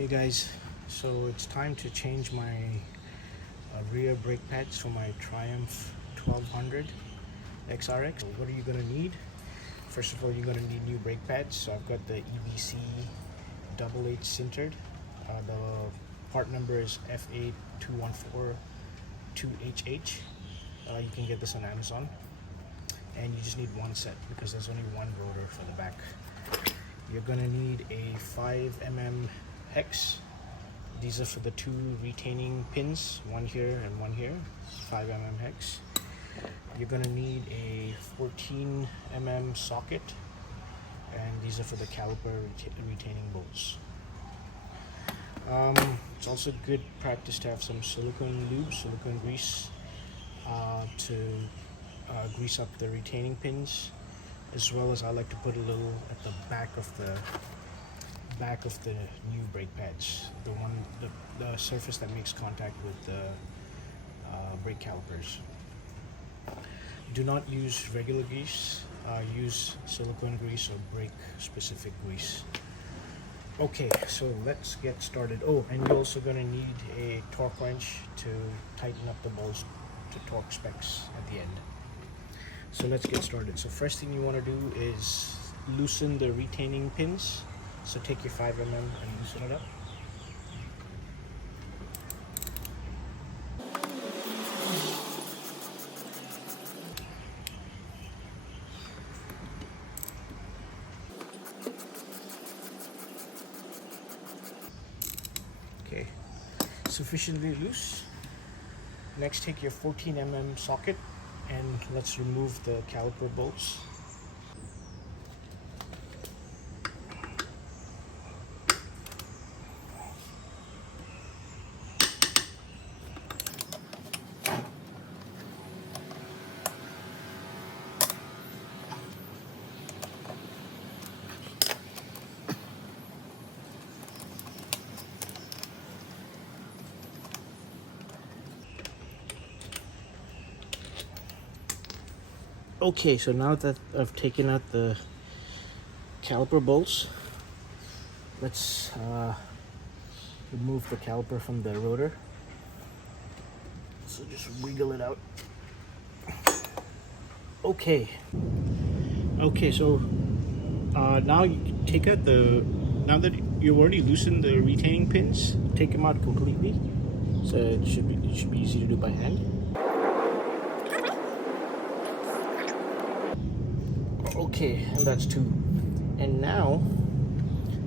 Hey guys, so it's time to change my rear brake pads for my Triumph 1200 XRX. So what are you going to need? First of all, you're going to need new brake pads. So I've got the EBC double H sintered. The part number is FA2142HH. You can get this on Amazon. And you just need one set because there's only one rotor for the back. You're going to need a 5mm hex. These are for the two retaining pins, one here and one here, 5mm hex. You're going to need a 14mm socket, and these are for the caliper retaining bolts. It's also good practice to have some silicone lube, silicone grease, to grease up the retaining pins, as well as I like to put a little at the back of the new brake pads, the surface that makes contact with the brake calipers. Do not use regular grease, use silicone grease or brake specific grease. Okay, so let's get started. Oh, and you're also going to need a torque wrench to tighten up the bolts to torque specs at the end. So let's get started. So first thing you want to do is loosen the retaining pins. So take your 5mm and loosen it up. Okay, sufficiently loose. Next, take your 14mm socket and let's remove the caliper bolts. Okay, so now that I've taken out the caliper bolts, let's remove the caliper from the rotor. So just wiggle it out. Okay, so now you take out now that you've already loosened the retaining pins, take them out completely. So it should be easy to do by hand. Okay, and that's two. And now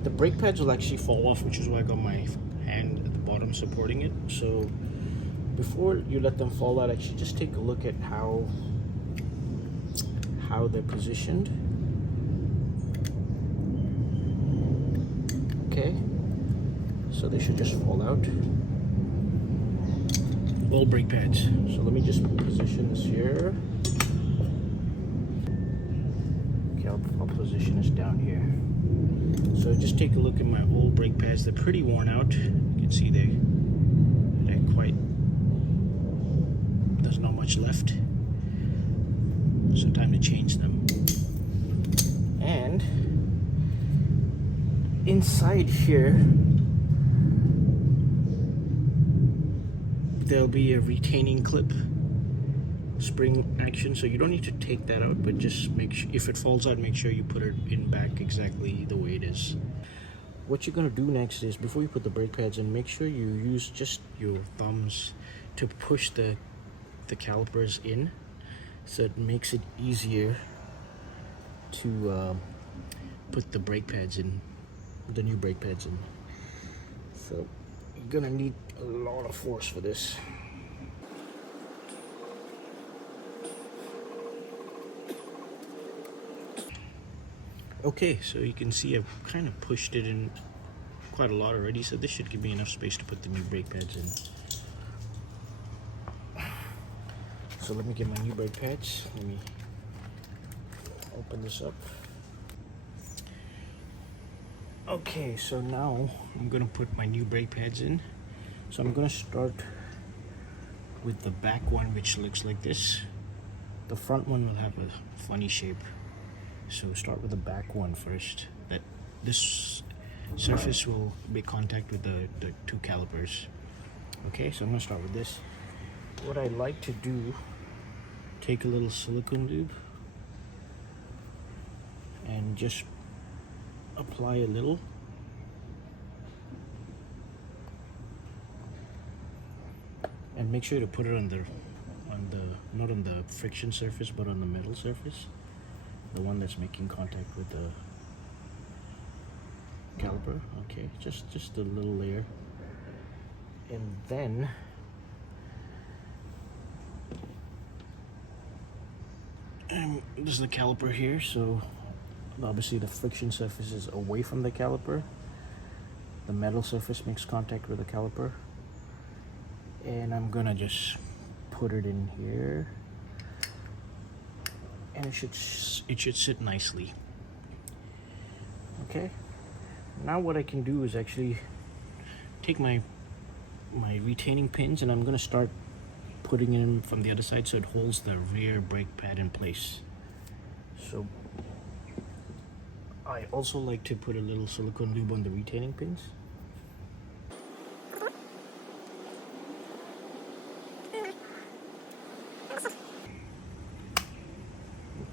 the brake pads will actually fall off, which is why I got my hand at the bottom supporting it. So before you let them fall out, actually just take a look at how they're positioned. Okay, so they should just fall out. All brake pads. So let me just position this here. I'll position this down here. So just take a look at my old brake pads. They're pretty worn out. You can see they're quite, there's not much left. So time to change them. And inside here there'll be a retaining clip, spring action, so you don't need to take that out, but just make sure if it falls out, make sure you put it in back exactly the way it is. What you're going to do next is, before you put the brake pads in, make sure you use just your thumbs to push the calipers in, so it makes it easier to put the brake pads in, the new brake pads in. So you're going to need a lot of force for this. Okay, so you can see I've kind of pushed it in quite a lot already, so this should give me enough space to put the new brake pads in. So let me get my new brake pads. Let me open this up. Okay, so now I'm going to put my new brake pads in. So I'm going to start with the back one, which looks like this. The front one will have a funny shape. So start with the back one first. This surface will make contact with the two calipers. Okay, so I'm gonna start with this. What I like to do, take a little silicone lube and just apply a little. And make sure to put it on the not on the friction surface, but on the metal surface, the one that's making contact with the caliper. Okay, just a little layer, and then this is the caliper here. So obviously the friction surface is away from the caliper. The metal surface makes contact with the caliper. And I'm gonna just put it in here, and it should sit nicely. Okay. Now what I can do is actually take my retaining pins, and I'm gonna start putting in from the other side so it holds the rear brake pad in place. So I also like to put a little silicone lube on the retaining pins.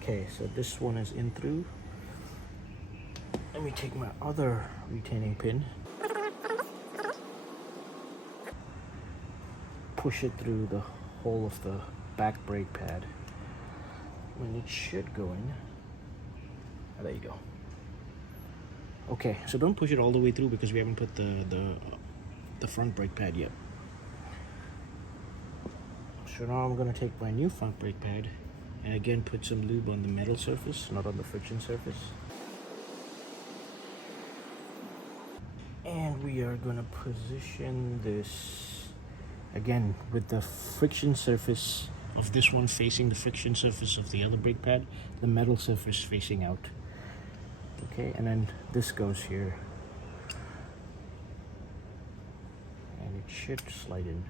Okay, so this one is in through. Let me take my other retaining pin, push it through the hole of the back brake pad, and it should go in. Oh, there you go. Okay, so don't push it all the way through because we haven't put the front brake pad yet. So now I'm gonna take my new front brake pad and again put some lube on the metal surface, not on the friction surface. And we are gonna position this again with the friction surface of this one facing the friction surface of the other brake pad, the metal surface facing out. Okay, and then this goes here. And it should slide in.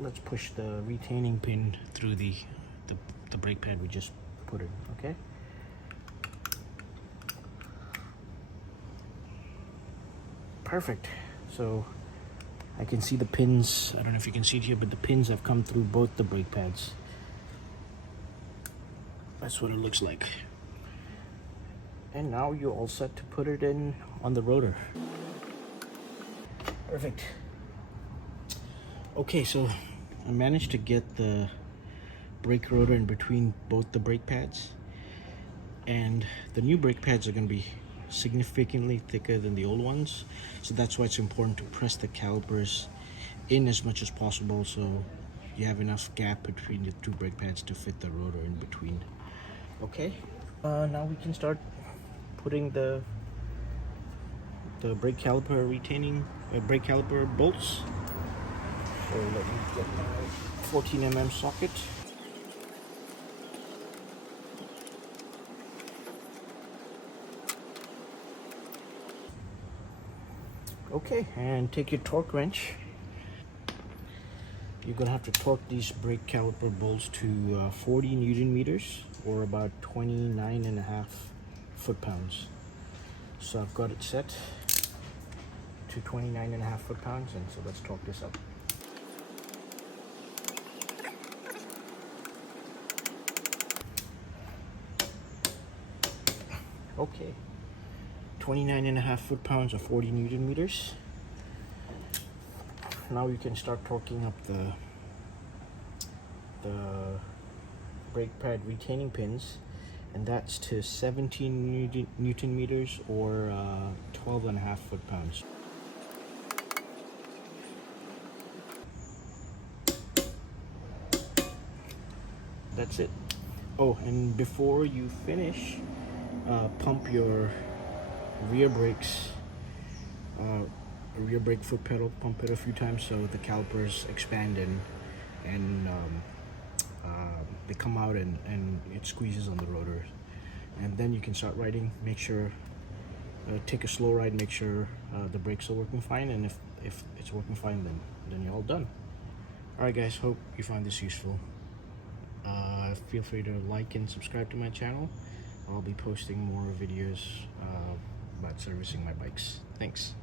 Let's push the retaining pin through the brake pad we just put in, okay? Perfect. So I can see the pins. I don't know if you can see it here, but the pins have come through both the brake pads. That's what it looks like. And now you're all set to put it in on the rotor. Perfect. Okay, so I managed to get the brake rotor in between both the brake pads, and the new brake pads are going to be significantly thicker than the old ones, so that's why it's important to press the calipers in as much as possible so you have enough gap between the two brake pads to fit the rotor in between. Okay, now we can start putting the brake caliper brake caliper bolts. So let me get my 14mm socket. Okay, and take your torque wrench. You're gonna have to torque these brake caliper bolts to 40 Newton meters, or about 29.5 foot-pounds. So I've got it set to 29.5 foot-pounds, and so let's torque this up. Okay. 29.5 foot-pounds or 40 Newton meters. Now you can start torquing up the brake pad retaining pins, and that's to 17 Newton meters or 12.5 foot-pounds. That's it. Oh, and before you finish, pump your rear brakes, rear brake foot pedal, pump it a few times so the calipers expand and they come out and it squeezes on the rotor. And then you can start riding. Make sure, take a slow ride, make sure the brakes are working fine, and if it's working fine, then you're all done. Alright guys, hope you found this useful. Feel free to like and subscribe to my channel. I'll be posting more videos about servicing my bikes. Thanks.